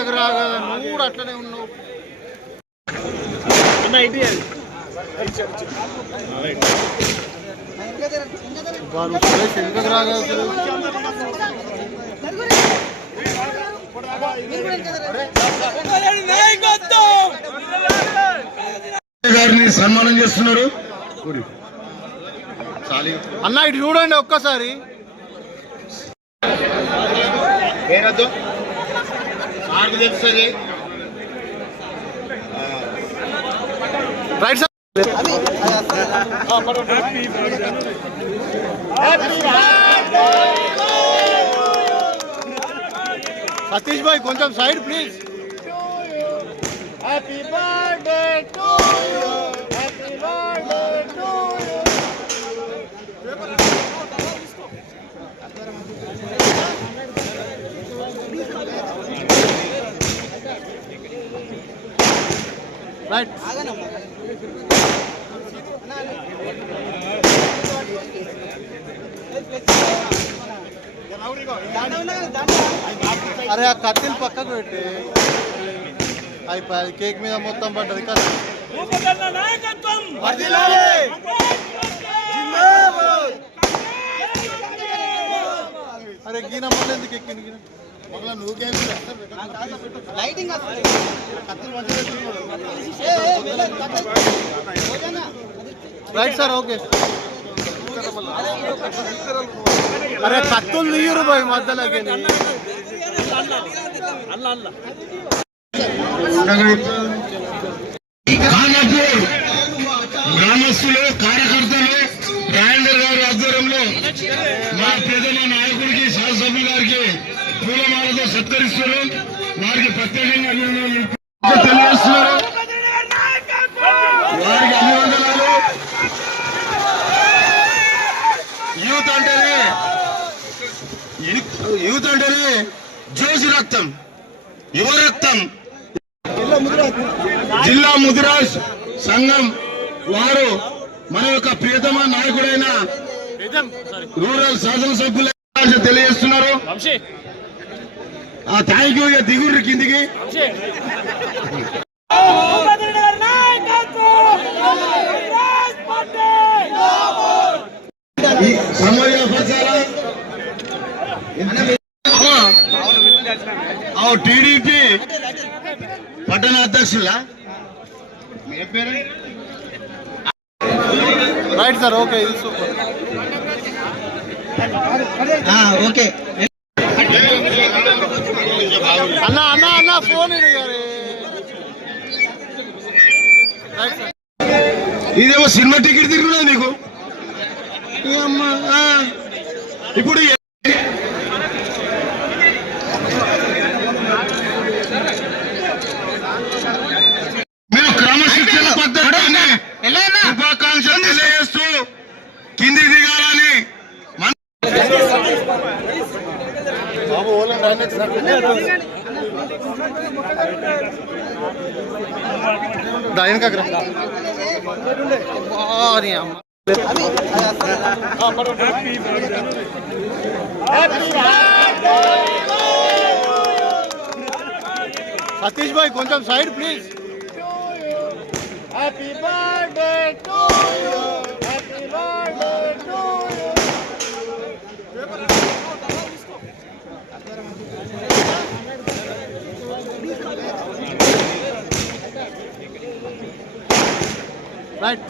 నువ్వు కూడా అట్లనే ఉన్నావు. వాళ్ళు సురేష్ గారిని సన్మానం చేస్తున్నారు. అన్న ఇటు చూడండి ఒక్కసారి. పేరద్దు సార్కు తెలుస్తుంది. రైట్ సార్ సతీష్ భాయ్ కొంచెం side please. Happy birthday to you happy birthday to you right అరే ఆ కత్తిని పక్కకు పెట్టి అయిపోయి కేక్ మీద మొత్తం పడ్డది కదా అరే గీన మళ్ళీ ఎందుకు ఎక్కింది గీన మళ్ళా నువ్వుకేం లైటింగ్ రైట్ సార్ ఓకే అరే కత్తులు తీయరు పోయి మధ్యలోకి. గ్రామస్తులు కార్యకర్తలు రాజేందర్ గారి ఆధ్వర్యంలో మా పేదల నాయకుడికి శాసనసభ్యుల గారికి పూలమాలతో సత్కరిస్తారు వారికి ప్రత్యేకంగా అభినందనలు. తెలియజేస్తున్నారు వారికి అభివందనాలు యూత్ అంటేనే యూత్- అంటేనే జోసి రక్తం యువ రక్తం. జిల్లా ముదిరాజ్ సంఘం వారు మన యొక్క ప్రియతమ నాయకుడైన రూరల్ శాసనసభ్యులు తెలియజేస్తున్నారు. థ్యాంక్ యూ ఇక దిగురు కిందికి. టీడీపీ పట్టణ అధ్యక్షులా? Right sir okay okay. అన్న అన్న అన్న ఫోన్ ఇదేమో సినిమా టికెట్ తిరుగునా నీకు. ఇప్పుడు ఏ- మీరు క్రమశిక్షణ పద్ధతిని శుభాకాంక్షలు తెలియజేస్తూ కింది దిగాలని మన బాబు ఓలం రాయలేదు సార్ దాయన్ కాకరా అమ్మా సతీష్ భాయ్ కొంచెం side please happy birthday to you happy birthday to you right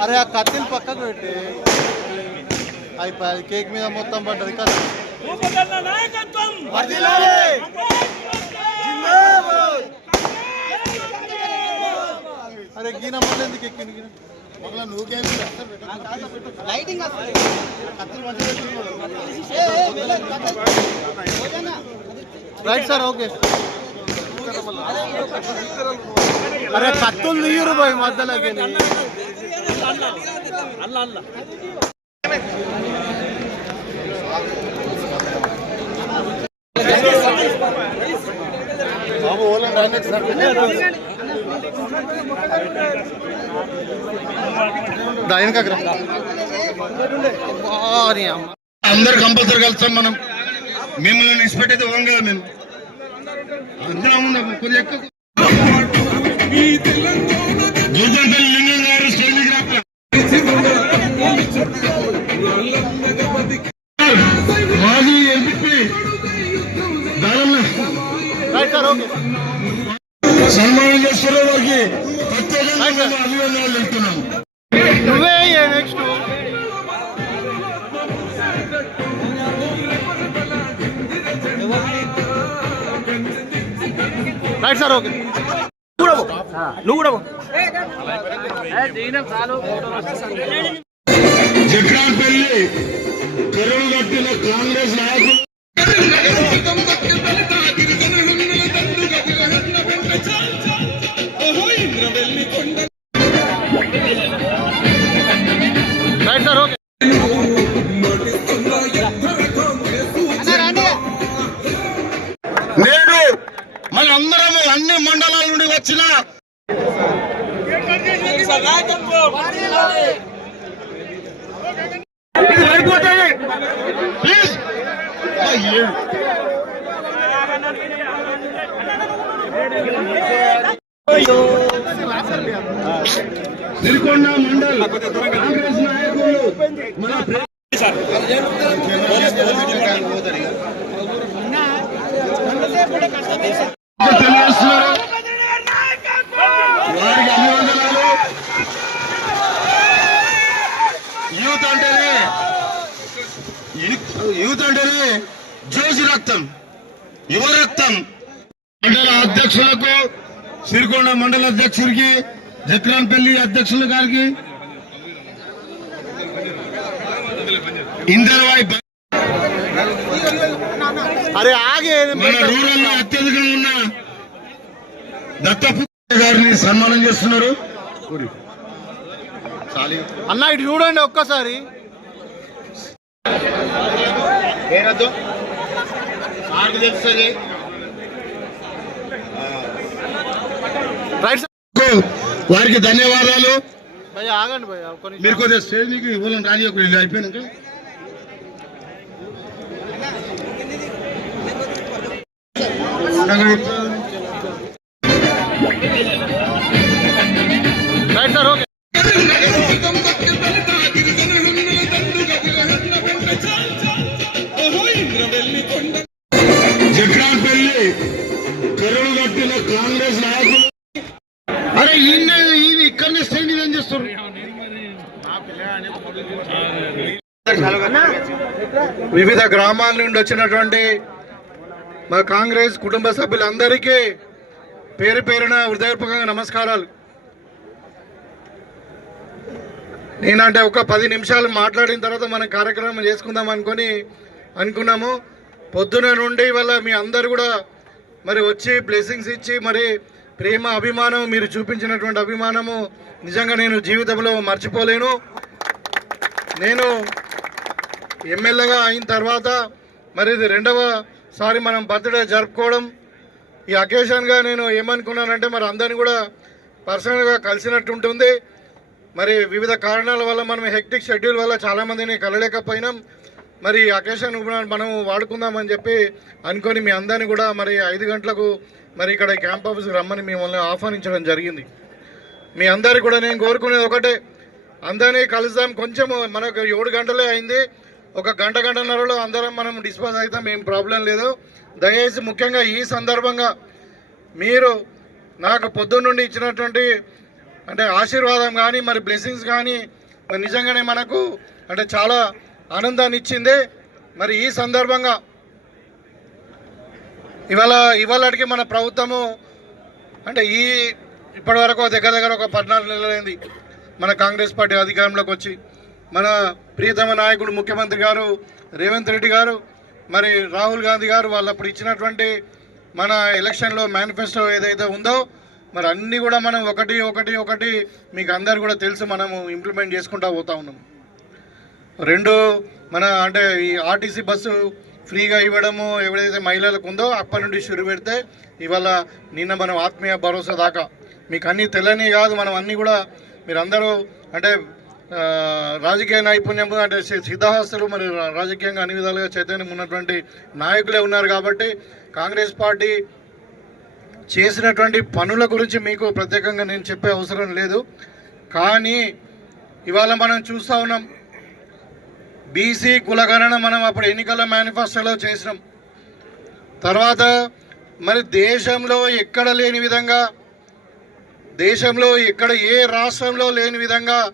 అరే ఆ కత్తిని పక్కకు పెట్టి అయిపోయి కేక్ మీద మొత్తం పడ్డది కదా అరే గీ నమ్మకం ఎందుకు ఎక్కింది గీ మగల నువ్వుకేం లైటింగ్ రైట్ సార్ ఓకే అరే కత్తులు తీయరు పోయి మధ్యలోకి. బాబు ఓలం రాని దాని కాకరా అందరు కంపల్సరీ కలుస్తాం మనం. మిమ్మల్ని ఇష్టపెట్టేది ఓం కదా మేము. అందరం ఉన్నాం ఎక్కువ. లింగం గారు స్టేజ్ మాజీ ఎంపీ సన్మానం చేస్తున్న వారికి ప్రత్యేకంగా మేము అభివందనాలు రైట్ సార్ ఓకే కట్టిన కాంగ్రెస్ నాయకులు నేడు మనందరము అన్ని మండలాల నుండి వచ్చిన. ప్లీజ్. అయ్యో. సిరికొండ మండల్ కాంగ్రెస్ నాయకులు మన యూత్ అంటేనే యూత్- అంటేనే జోసి రక్తం యువ రక్తం. మండల అధ్యక్షులకు సిరికొండ మండల అధ్యక్షుడికి జక్రాన్పల్లి అధ్యక్షుల గారికి. ఇందర్వాయి అరే ఆగే మన రూరల్లో అత్యధికంగా ఉన్న దత్తపు గారిని సన్మానం చేస్తున్నారు. అన్న ఇటు చూడండి ఒక్కసారి. తెలుస్తుంది రైట్ సార్ వారికి ధన్యవాదాలు. మీరు కొద్దిగా స్టేజ్ మీకు ఇవ్వాలని ఒకరు ఇల్లు అయిపోయినాక వివిధ గ్రామాల నుండి వచ్చినటువంటి మా కాంగ్రెస్ కుటుంబ సభ్యులందరికీ పేరు పేరున హృదయపూర్వకంగా నమస్కారాలు. నేనంటే ఒక పది నిమిషాలు మాట్లాడిన తర్వాత మనం కార్యక్రమం చేసుకుందాం అనుకొని అనుకున్నాము. పొద్దున నుండి వల్ల మీ అందరు కూడా మరి వచ్చి బ్లెస్సింగ్స్ ఇచ్చి మరి ప్రేమ అభిమానం మీరు చూపించినటువంటి అభిమానము నిజంగా నేను జీవితంలో మర్చిపోలేను. నేను ఎమ్మెల్యేగా అయిన తర్వాత మరి ఇది రెండవసారి మనం బర్త్డే జరుపుకోవడం. ఈ అకేషన్గా నేను ఏమనుకున్నానంటే మరి అందరిని కూడా పర్సనల్గా కలిసినట్టు ఉంటుంది. మరి వివిధ కారణాల వల్ల మనం హెక్టిక్ షెడ్యూల్ వల్ల చాలామందిని కలలేకపోయినాం మరి ఈ అకేషన్ కూడా మనం వాడుకుందామని చెప్పి అనుకొని మీ అందరిని కూడా మరి ఐదు గంటలకు మరి ఇక్కడ ఈ క్యాంప్ ఆఫీస్కి రమ్మని మిమ్మల్ని ఆహ్వానించడం జరిగింది. మీ అందరికి కూడా నేను కోరుకునేది ఒకటే. అందరినీ కలుద్దాం. కొంచెం మనకు ఏడు గంటలే అయింది. ఒక గంట గంటన్నరలో అందరం మనం డిస్పోజ్ అవుతాం ఏం ప్రాబ్లం లేదు. దయచేసి ముఖ్యంగా ఈ సందర్భంగా మీరు నాకు పొద్దున్నుండి ఇచ్చినటువంటి అంటే ఆశీర్వాదం కానీ మరి బ్లెస్సింగ్స్ కానీ మరి నిజంగానే మనకు అంటే చాలా ఆనందాన్ని ఇచ్చింది. మరి ఈ సందర్భంగా ఇవాళ ఇవాళకి మన ప్రభుత్వము అంటే ఈ ఇప్పటి వరకు దగ్గర దగ్గర ఒక పద్నాలుగు నెలలైంది. మన కాంగ్రెస్ పార్టీ అధికారంలోకి వచ్చి మన ప్రియతమ నాయకుడు ముఖ్యమంత్రి గారు రేవంత్ రెడ్డి గారు మరి రాహుల్ గాంధీ గారు వాళ్ళు అప్పుడు ఇచ్చినటువంటి మన ఎలక్షన్లో మేనిఫెస్టో ఏదైతే ఉందో మరి అన్నీ కూడా మనం ఒకటి ఒకటి ఒకటి మీకు అందరు కూడా తెలుసు మనము ఇంప్లిమెంట్ చేసుకుంటా పోతా ఉన్నాం. రెండు మన అంటే ఈ ఆర్టీసీ బస్సు ఫ్రీగా ఇవ్వడము ఎవరైతే మహిళలకు ఉందో అప్పటి నుండి షురు పెడితే ఇవాళ నిన్న మనం ఆత్మీయ భరోసా దాకా. మీకు అన్నీ తెల్లని కాదు మనం అన్నీ కూడా మీరు అందరూ అంటే రాజకీయ నైపుణ్యం అంటే సిద్ధహస్తులు మరి రా- రాజకీయంగా అన్ని విధాలుగా చైతన్యం ఉన్నటువంటి నాయకులే ఉన్నారు కాబట్టి కాంగ్రెస్ పార్టీ చేసినటువంటి పనుల గురించి మీకు ప్రత్యేకంగా నేను చెప్పే అవసరం లేదు. కానీ ఇవాళ మనం చూస్తూ ఉన్నాం. బీసీ కులగణన మనం అప్పుడు ఎన్నికల మేనిఫెస్టోలో చేసినాం. తర్వాత మరి దేశంలో ఎక్కడ లేని విధంగా దేశంలో ఎక్కడ ఏ రాష్ట్రంలో లేని విధంగా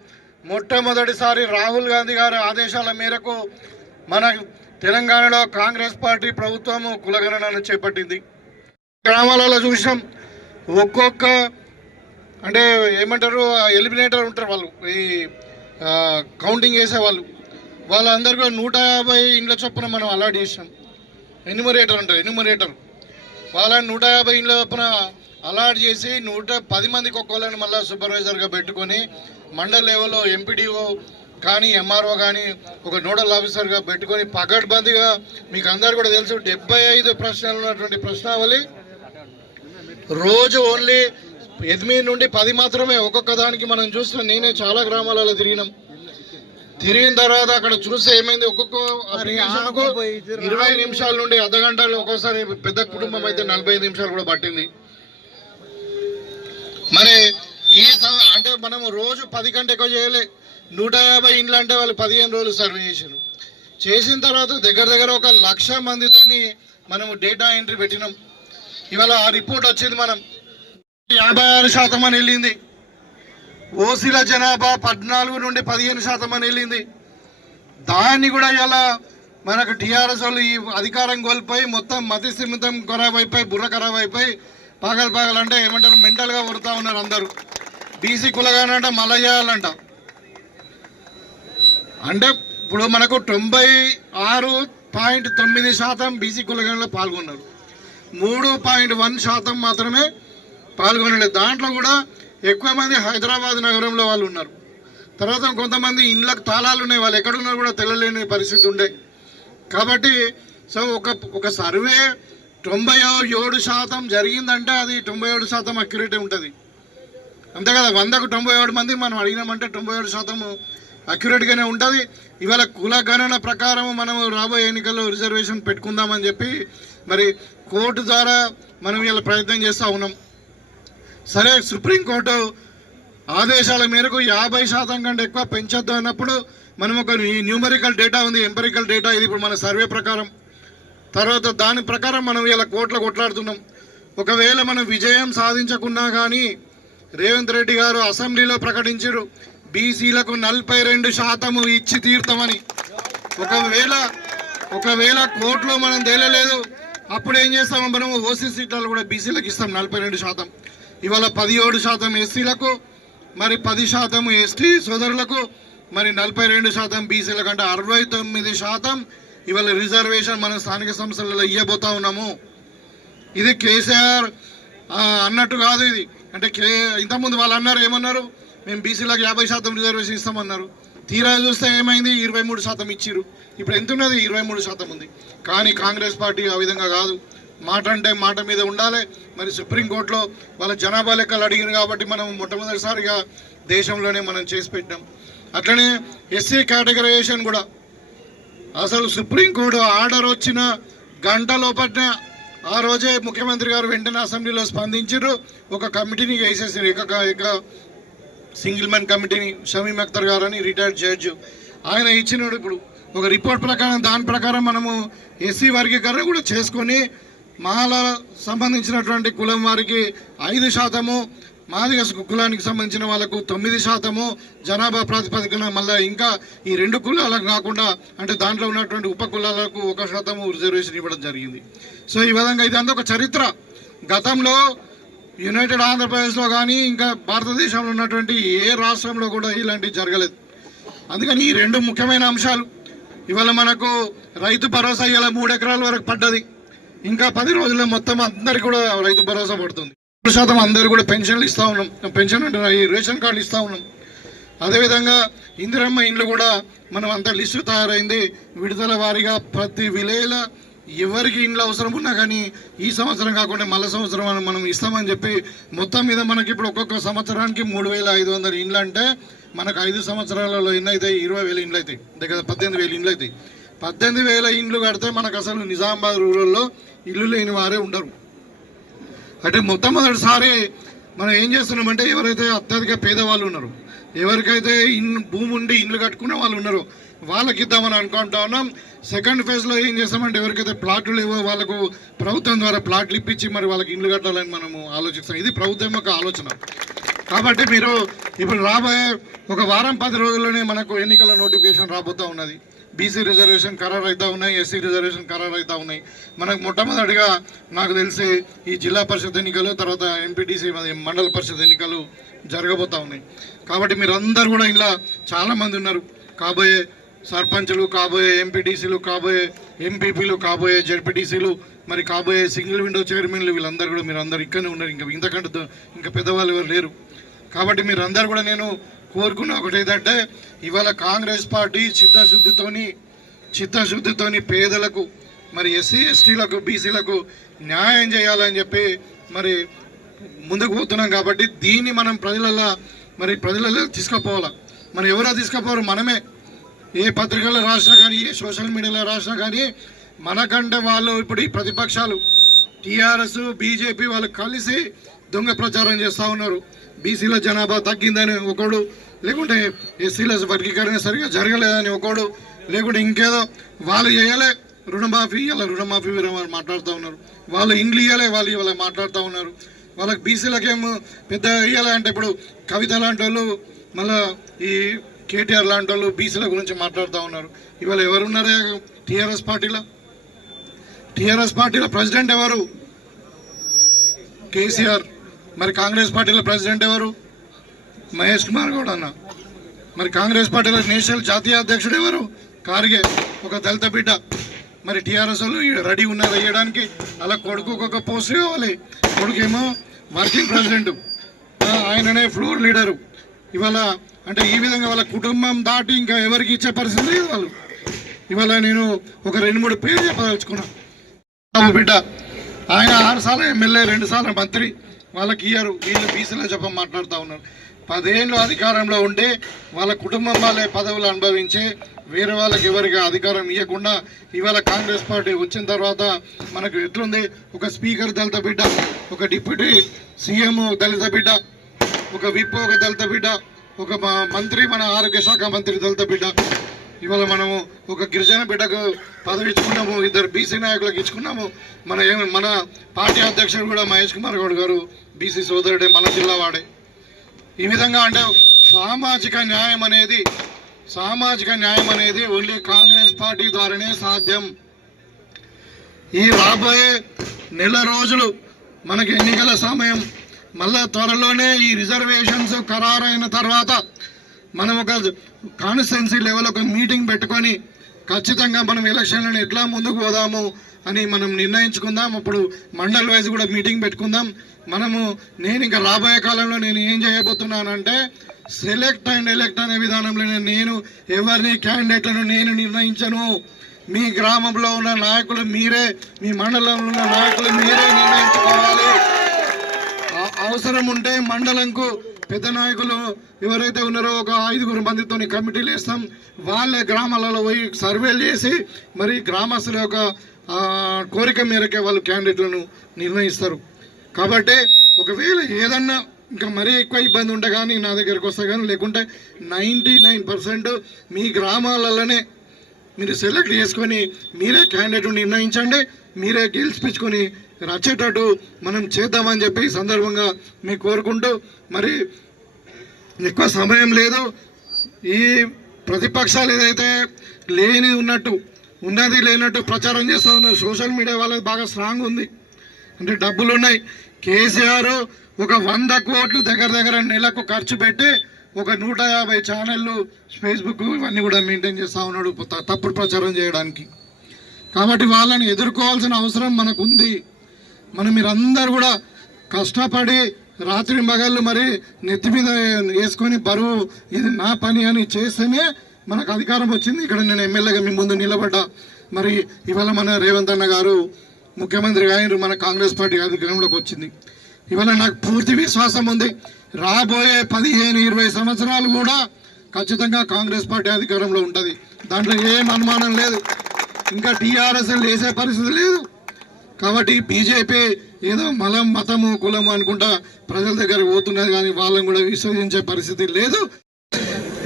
మొట్టమొదటిసారి రాహుల్ గాంధీ గారి ఆదేశాల మేరకు మన తెలంగాణలో కాంగ్రెస్ పార్టీ ప్రభుత్వము కులగణనను చేపట్టింది. గ్రామాలలో చూసాం ఒక్కొక్క అంటే ఏమంటారు ఎలిమినేటర్ ఉంటారు వాళ్ళు ఈ కౌంటింగ్ చేసేవాళ్ళు వాళ్ళందరికీ కూడా నూట యాభై ఇండ్ల చొప్పున మనం అలాట్ చేసినాం. ఎన్యుమరేటర్ అంటారు ఎన్యుమరేటర్. వాళ్ళని నూట యాభై ఇండ్ల చొప్పున అలాట్ చేసి నూట పది మందికి ఒక్కోళ్ళని మళ్ళీ సూపర్వైజర్గా పెట్టుకొని మండల్ లెవెల్లో ఎంపీడీఓ కానీ ఎంఆర్ఓ కానీ ఒక నోడల్ ఆఫీసర్గా పెట్టుకొని పకడ్బందీగా మీకు అందరు కూడా తెలుసు డెబ్బై ఐదు ప్రశ్నలు ఉన్నటువంటి ప్రశ్నావళి రోజు ఓన్లీ ఎనిమిది నుండి పది మాత్రమే ఒక్కొక్క దానికి మనం చూసిన నేనే చాలా గ్రామాలలో తిరిగినాం. తిరిగిన తర్వాత అక్కడ చూస్తే ఏమైంది? ఒక్కొక్క ఇరవై నిమిషాల నుండి అర్ధ గంటలు ఒక్కోసారి పెద్ద కుటుంబం అయితే నలభై నిమిషాలు కూడా పట్టింది. మరి ఈ అంటే మనము రోజు పది కంటే ఎక్కువ చేయలే. నూట యాభై ఇండ్లు అంటే వాళ్ళు పదిహేను రోజులు సర్వే చేసారు చేసిన తర్వాత దగ్గర దగ్గర ఒక లక్ష మందితోని మనము డేటా ఎంట్రీ పెట్టినాం. ఇవాళ ఆ రిపోర్ట్ వచ్చింది మనం. యాభై ఆరు శాతం అని వెళ్ళింది. ఓసీల జనాభా పద్నాలుగు నుండి పదిహేను శాతం అని వెళ్ళింది. దాన్ని కూడా ఇలా మనకు టీఆర్ఎస్ వాళ్ళు ఈ అధికారం కోల్పోయి మొత్తం మతి సిమితం ఖరాబ్ అయిపోయి బుర్ర ఖరాబ్ అయిపోయి పాగల్ పాగలు అంటే ఏమంటారు? మెంటల్గా కొడుతూ ఉన్నారు అందరూ. బీసీ కులగానంట మలయాలంట అంటే ఇప్పుడు మనకు తొంభై ఆరు పాయింట్ తొమ్మిది శాతం బీసీ కులగణలో పాల్గొన్నారు. మూడు పాయింట్ వన్ శాతం మాత్రమే పాల్గొనలేదు. దాంట్లో కూడా ఎక్కువ మంది హైదరాబాద్ నగరంలో వాళ్ళు ఉన్నారు. తర్వాత కొంతమంది ఇండ్లకు తాళాలు ఉన్నాయి. వాళ్ళు ఎక్కడున్నారు కూడా తెలియలేని పరిస్థితి ఉండే. కాబట్టి సో ఒక ఒక సర్వే తొంభై ఏడు శాతం జరిగిందంటే అది తొంభై ఏడు శాతం అక్యురేట్ ఉంటుంది. అంతే కదా వందకు తొంభై ఏడు మంది మనం అడిగినామంటే తొంభై ఏడు శాతం అక్యురేట్గానే ఉంటుంది. ఇవాళ కుల గణన ప్రకారం మనం రాబోయే ఎన్నికల్లో రిజర్వేషన్ పెట్టుకుందామని చెప్పి మరి కోర్టు ద్వారా మనం ఇలా ప్రయత్నం చేస్తూ ఉన్నాం. సరే సుప్రీంకోర్టు ఆదేశాల మేరకు యాభై శాతం కంటే ఎక్కువ పెంచొద్దు అన్నప్పుడు మనం ఒక న్యూమరికల్ డేటా ఉంది ఎంపరికల్ డేటా ఇది ఇప్పుడు మన సర్వే ప్రకారం. తర్వాత దాని ప్రకారం మనం ఇలా కోట్ల కొట్లాడుతున్నాం. ఒకవేళ మనం విజయం సాధించకున్నా కానీ రేవంత్ రెడ్డి గారు అసెంబ్లీలో ప్రకటించారు బీసీలకు నలభై రెండు శాతము ఇచ్చి తీర్థమని ఒకవేళ ఒకవేళ కోర్టులో మనం తేలలేదు అప్పుడు ఏం చేస్తాము మనం? ఓసీ సీట్లలో కూడా బీసీలకు ఇస్తాం నలభై రెండు శాతం. ఇవాళ పదిహేడు శాతం ఎస్సీలకు మరి పది శాతం ఎస్టీ సోదరులకు మరి నలభై రెండు శాతం బీసీలకు అంటే అరవై తొమ్మిది శాతం ఇవాళ రిజర్వేషన్ మన స్థానిక సంస్థలలో ఇవ్వబోతా ఉన్నాము. ఇది కేసీఆర్ అన్నట్టు కాదు ఇది. అంటే కే ఇంతకుముందు వాళ్ళు అన్నారు ఏమన్నారు? మేము బీసీలకు యాభై శాతం రిజర్వేషన్ ఇస్తామన్నారు. తీరా చూస్తే ఏమైంది? ఇరవై మూడు శాతం ఇచ్చిరు ఇప్పుడు ఎంత ఉన్నది ఇరవై మూడు శాతం ఉంది. కానీ కాంగ్రెస్ పార్టీ ఆ విధంగా కాదు. మాట అంటే మాట మీద ఉండాలి. మరి సుప్రీంకోర్టులో వాళ్ళ జనాభా లెక్కలు అడిగిన కాబట్టి మనం మొట్టమొదటిసారిగా దేశంలోనే మనం చేసి పెట్టాం అట్లనే ఎస్సీ కేటగరైజేషన్ కూడా అసలు సుప్రీంకోర్టు ఆర్డర్ వచ్చిన గంట లోపలనే ఆ రోజే ముఖ్యమంత్రి గారు వెంటనే అసెంబ్లీలో స్పందించారు. ఒక కమిటీని వేసేసారు. ఇక ఇక సింగిల్ మ్యాన్ కమిటీని షమీమ్ అఖ్తర్ గారు అని రిటైర్డ్ జడ్జి ఆయన ఇచ్చినాడు ఇప్పుడు. ఒక రిపోర్ట్ ప్రకారం దాని ప్రకారం మనము ఎస్సీ వర్గీకరణ కూడా చేసుకొని మహాల సంబంధించినటువంటి కులం వారికి ఐదు శాతము మాదిగ కులానికి సంబంధించిన వాళ్ళకు తొమ్మిది శాతము జనాభా ప్రాతిపదికన మళ్ళీ ఇంకా ఈ రెండు కులాలకు కాకుండా అంటే దాంట్లో ఉన్నటువంటి ఉప కులాలకు ఒక శాతము రిజర్వేషన్ ఇవ్వడం జరిగింది. సో ఈ విధంగా ఇదంతా ఒక చరిత్ర. గతంలో యునైటెడ్ ఆంధ్రప్రదేశ్లో కానీ ఇంకా భారతదేశంలో ఉన్నటువంటి ఏ రాష్ట్రంలో కూడా ఇలాంటివి జరగలేదు. అందుకని ఈ రెండు ముఖ్యమైన అంశాలు. ఇవాళ మనకు రైతు భరోసా ఇలా మూడు ఎకరాల వరకు పడ్డది. ఇంకా పది రోజుల్లో మొత్తం అందరికీ కూడా రైతు భరోసా పడుతుంది. శాతం అందరూ కూడా పెన్షన్లు ఇస్తా ఉన్నాం. పెన్షన్ అంటే ఈ రేషన్ కార్డులు ఇస్తా ఉన్నాం. అదేవిధంగా ఇందిరమ్మ ఇండ్లు కూడా మనం అంత లిస్టు తయారైంది. విడుదల వారీగా ప్రతి విలేల ఎవరికి ఇండ్లు అవసరం ఉన్నా కానీ ఈ సంవత్సరం కాకుండా మళ్ళీ సంవత్సరం మనం- మనం ఇస్తామని చెప్పి మొత్తం మీద మనకి ఇప్పుడు ఒక్కొక్క సంవత్సరానికి మూడు వేల ఐదు వందల ఇండ్లు అంటే మనకు ఐదు సంవత్సరాలలో ఎన్ని అవుతాయి ఇరవై వేల ఇండ్లు అవుతాయి దగ్గర పద్దెనిమిది వేల ఇండ్లు అవుతాయి పద్దెనిమిది వేల ఇండ్లు కడితే మనకు అసలు నిజామాబాద్ రూరల్లో ఇల్లు లేని వారే ఉండరు. అంటే మొట్టమొదటిసారి మనం ఏం చేస్తున్నామంటే ఎవరైతే అత్యధిక పేదవాళ్ళు ఉన్నారు ఎవరికైతే ఇన్ భూమి ఉండి ఇండ్లు కట్టుకునే వాళ్ళు ఉన్నారో వాళ్ళకి ఇద్దామని అనుకుంటా ఉన్నాం. సెకండ్ ఫేజ్లో ఏం చేస్తామంటే ఎవరికైతే ప్లాట్లు లేవో వాళ్ళకు ప్రభుత్వం ద్వారా ప్లాట్లు ఇప్పించి మరి వాళ్ళకి ఇండ్లు కట్టాలని మనము ఆలోచిస్తాం. ఇది ప్రభుత్వం యొక్క ఆలోచన. కాబట్టి మీరు ఇప్పుడు రాబోయే ఒక వారం పది రోజుల్లోనే మనకు ఎన్నికల నోటిఫికేషన్ రాబోతూ ఉన్నది. బీసీ రిజర్వేషన్ ఖరారు అవుతా ఉన్నాయి ఎస్సీ రిజర్వేషన్ ఖరారు అవుతా ఉన్నాయి. మనకు మొట్టమొదటిగా నాకు తెలిసి ఈ జిల్లా పరిషత్ ఎన్నికలు తర్వాత ఎంపీటీసీ మండల పరిషత్ ఎన్నికలు జరగబోతా ఉన్నాయి. కాబట్టి మీరందరూ కూడా ఇలా చాలామంది ఉన్నారు. కాబోయే సర్పంచులు కాబోయే ఎంపీటీసీలు కాబోయే ఎంపీపీలు కాబోయే జడ్పీటీసీలు మరి కాబోయే సింగిల్ విండో చైర్మన్లు వీళ్ళందరూ కూడా మీరు అందరు ఇక్కడనే ఉన్నారు. ఇంకా ఇంతకంటే ఇంకా పెద్దవాళ్ళు ఎవరు లేరు. కాబట్టి మీరందరూ కూడా నేను కోరుకున్న ఒకటి ఏంటంటే ఇవాళ కాంగ్రెస్ పార్టీ చిత్తశుద్ధితోని చిత్తశుద్ధితోని పేదలకు మరి ఎస్సీ ఎస్టీలకు బీసీలకు న్యాయం చేయాలని చెప్పి మరి ముందుకు పోతున్నాం కాబట్టి దీన్ని మనం ప్రజలలో మరి ప్రజలలో తీసుకుపోవాలి? మరి ఎవరో తీసుకుపోరు? మనమే. ఏ పత్రికల్లో రాసినా కానీ ఏ సోషల్ మీడియాలో రాసినా కానీ మనకంటే వాళ్ళు ఇప్పుడు ఈ ప్రతిపక్షాలు టీఆర్ఎస్ బీజేపీ వాళ్ళు కలిసి దొంగ ప్రచారం చేస్తూ ఉన్నారు. బీసీల జనాభా తగ్గిందని ఒకడు లేకుంటే ఎస్సీల వర్గీకరణ సరిగా జరగలేదని ఒకడు లేకుంటే ఇంకేదో వాళ్ళు చేయలే రుణమాఫీ ఇలా రుణమాఫీ వీరమని మాట్లాడుతూ ఉన్నారు. వాళ్ళు ఇండ్లు ఇయ్యలే వాళ్ళు ఇవాళ మాట్లాడుతూ ఉన్నారు. వాళ్ళకి బీసీలకేమో పెద్ద ఇయ్యాలి అంటే ఇప్పుడు కవిత లాంటి వాళ్ళు ఈ కేటీఆర్ లాంటి వాళ్ళు బీసీల గురించి మాట్లాడుతూ ఉన్నారు. ఇవాళ ఎవరున్నారే టీఆర్ఎస్ పార్టీలో? టీఆర్ఎస్ పార్టీలో ప్రెసిడెంట్ ఎవరు? కేసీఆర్. మరి కాంగ్రెస్ పార్టీలో ప్రెసిడెంట్ ఎవరు? మహేష్ కుమార్ గౌడ్ అన్న. మరి కాంగ్రెస్ పార్టీలో నేషనల్ జాతీయ అధ్యక్షుడు ఎవరు? కార్గే ఒక దళిత బిడ్డ. మరి టీఆర్ఎస్ వాళ్ళు ఈడ రెడీ ఉన్నారు వేయడానికి అలా కొడుకు ఒక పోస్ట్ కావాలి. కొడుకేమో వర్కింగ్ ప్రెసిడెంట్. ఆయననే ఫ్లోర్ లీడరు. ఇవాళ అంటే ఈ విధంగా వాళ్ళ కుటుంబం దాటి ఇంకా ఎవరికి ఇచ్చే పరిస్థితి లేదు వాళ్ళు. ఇవాళ నేను ఒక రెండు మూడు పేర్లు చెప్పదలుచుకున్నా. బిడ్డ. ఆయన ఆరు సార్లు ఎమ్మెల్యే రెండు సార్లు మంత్రి. వాళ్ళకి ఇయ్యరు వీళ్ళు బీసీలో చెప్ప మాట్లాడుతూ ఉన్నారు. పదేళ్ళు అధికారంలో ఉండే వాళ్ళ కుటుంబం వాళ్ళే పదవులు అనుభవించి వేరే వాళ్ళకి ఎవరికి అధికారం ఇవ్వకుండా ఇవాళ కాంగ్రెస్ పార్టీ వచ్చిన తర్వాత మనకు ఎట్లుంది? ఒక స్పీకర్ దళిత బిడ్డ ఒక డిప్యూటీ సీఎం దళిత బిడ్డ ఒక విప్ ఒక దళిత బిడ్డ ఒక మ- మంత్రి మన ఆరోగ్య శాఖ మంత్రి దళిత బిడ్డ. ఇవాళ మనము ఒక గిరిజన బిడ్డకు పదవి ఇచ్చుకున్నాము ఇద్దరు బీసీ నాయకులకు ఇచ్చుకున్నాము. మన ఏమి మన పార్టీ అధ్యక్షుడు కూడా మహేష్ కుమార్ గౌడ్ గారు బీసీ సోదరుడే మన జిల్లా వాడే. ఈ విధంగా అంటే సామాజిక న్యాయం అనేది సామాజిక న్యాయం అనేది ఓన్లీ కాంగ్రెస్ పార్టీ ద్వారానే సాధ్యం. ఈ రాబోయే నెల రోజులు మనకి ఎన్నికల సమయం. మళ్ళా త్వరలోనే ఈ రిజర్వేషన్స్ ఖరారైన తర్వాత మనం ఒక కాన్స్టిట్యున్సీ లెవెల్ ఒక మీటింగ్ పెట్టుకొని ఖచ్చితంగా మనం ఎలక్షన్లను ఎట్లా ముందుకు పోదాము అని మనం నిర్ణయించుకుందాం. అప్పుడు మండల్ వైజ్ కూడా మీటింగ్ పెట్టుకుందాం. మనము నేను ఇంకా రాబోయే కాలంలో నేను ఏం చేయబోతున్నానంటే సెలెక్ట్ అండ్ ఎలెక్ట్ అనే విధానంలో నేను ఎవరిని క్యాండిడేట్లను నేను నిర్ణయించను. మీ గ్రామంలో ఉన్న నాయకులు మీరే మీ మండలంలో ఉన్న నాయకులు మీరే నిర్ణయించుకోవాలి. అవసరం ఉంటే మండలంకు పెద్ద నాయకులు ఎవరైతే ఉన్నారో ఒక ఐదుగురు మందితో కమిటీలు వేస్తాం. వాళ్ళ గ్రామాలలో పోయి సర్వేలు చేసి మరి గ్రామస్తుల యొక్క కోరిక మేరకే వాళ్ళు క్యాండిడేట్లను నిర్ణయిస్తారు. కాబట్టి ఒకవేళ ఏదన్నా ఇంకా మరీ ఎక్కువ ఇబ్బంది ఉంటే కానీ నా దగ్గరకు వస్తా కానీ లేకుంటే నైంటీ నైన్ పర్సెంట్ మీ గ్రామాలలోనే మీరు సెలెక్ట్ చేసుకొని మీరే క్యాండిడేట్ నిర్ణయించండి మీరే గెలిచిపించుకొని రచ్చేటట్టు మనం చేద్దామని చెప్పి సందర్భంగా మీకు కోరుకుంటూ మరి ఎక్కువ సమయం లేదు. ఈ ప్రతిపక్షాలు ఏదైతే లేని ఉన్నట్టు ఉన్నది లేనట్టు ప్రచారం చేస్తూ ఉన్నారు. సోషల్ మీడియా వాళ్ళకి బాగా స్ట్రాంగ్ ఉంది. అంటే డబ్బులు ఉన్నాయి. కేసీఆర్ ఒక వంద కోట్లు దగ్గర దగ్గర నెలకు ఖర్చు పెట్టి ఒక నూట యాభై ఛానళ్ళు ఫేస్బుక్ ఇవన్నీ కూడా మెయింటైన్ చేస్తూ ఉన్నాడు త- తప్పుడు ప్రచారం చేయడానికి. కాబట్టి వాళ్ళని ఎదుర్కోవాల్సిన అవసరం మనకు ఉంది మనం మీరందరూ కూడా కష్టపడి రాత్రి మగళ్ళు మరి నెత్తి మీద వేసుకొని బరువు ఇది నా పని అని చేస్తేనే మనకు అధికారం వచ్చింది. ఇక్కడ నేను ఎమ్మెల్యేగా మీ ముందు నిలబడ్డా. మరి ఇవాళ మన రేవంత్ అన్న గారు ముఖ్యమంత్రి గారు మన కాంగ్రెస్ పార్టీ అధికారంలోకి వచ్చింది. ఇవాళ నాకు పూర్తి విశ్వాసం ఉంది. రాబోయే పదిహేను ఇరవై సంవత్సరాలు కూడా ఖచ్చితంగా కాంగ్రెస్ పార్టీ అధికారంలో ఉంటుంది. దాంట్లో ఏం అనుమానం లేదు. ఇంకా టీఆర్ఎస్ వేసే పరిస్థితి లేదు. కాబట్టి బీజేపీ ఏదో మలం మతము కులము అనుకుంటా ప్రజల దగ్గర పోతున్నది కానీ వాళ్ళని కూడా విశ్వసించే పరిస్థితి లేదు.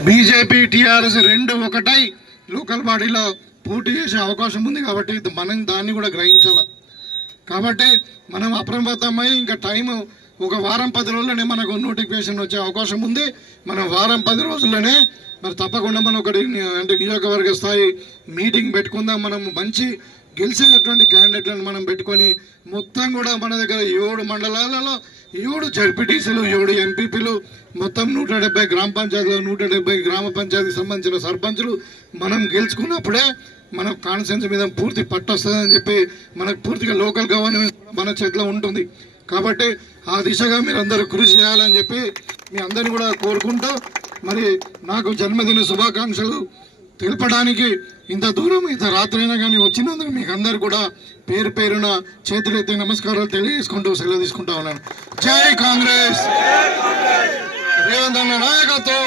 బీజేపీ టీఆర్ఎస్ రెండు ఒకటై లోకల్ బాడీలో పోటీ చేసే అవకాశం ఉంది కాబట్టి మనం దాన్ని కూడా గ్రహించాలి. కాబట్టి మనం అప్రమత్తమై ఇంకా టైం ఒక వారం పది రోజుల్లోనే మనకు నోటిఫికేషన్ వచ్చే అవకాశం ఉంది. మనం వారం పది రోజుల్లోనే మరి తప్పకుండా మనం ఒకటి అంటే నియోజకవర్గ స్థాయి మీటింగ్ పెట్టుకుందాం. మనం మంచి గెలిచేటటువంటి క్యాండిడేట్లను మనం పెట్టుకొని మొత్తం కూడా మన దగ్గర ఏడు మండలాలలో ఏడు జడ్పీటీసీలు ఏడు ఎంపీపీలు మొత్తం నూట డెబ్బై గ్రామ పంచాయతీలు నూట డెబ్బై గ్రామ పంచాయతీకి సంబంధించిన సర్పంచులు మనం గెలుచుకున్నప్పుడే మన కాన్సెన్స్ మీద పూర్తి పట్టొస్తుందని చెప్పి మనకు పూర్తిగా లోకల్ గవర్నమెంట్ మన చేతిలో ఉంటుంది. కాబట్టి ఆ దిశగా మీరు కృషి చేయాలని చెప్పి మీ అందరిని కూడా కోరుకుంటూ మరి నాకు జన్మదిన శుభాకాంక్షలు. తెలపడానికి ఇంత దూరం ఇంత రాత్రైనా కానీ వచ్చినందుకు మీకు అందరు కూడా పేరు పేరున చేతులెత్తి నమస్కారాలు తెలియజేసుకుంటూ సెలవు తీసుకుంటా ఉన్నాను. జై కాంగ్రెస్! రేవంత్ అన్న నాయకత్వం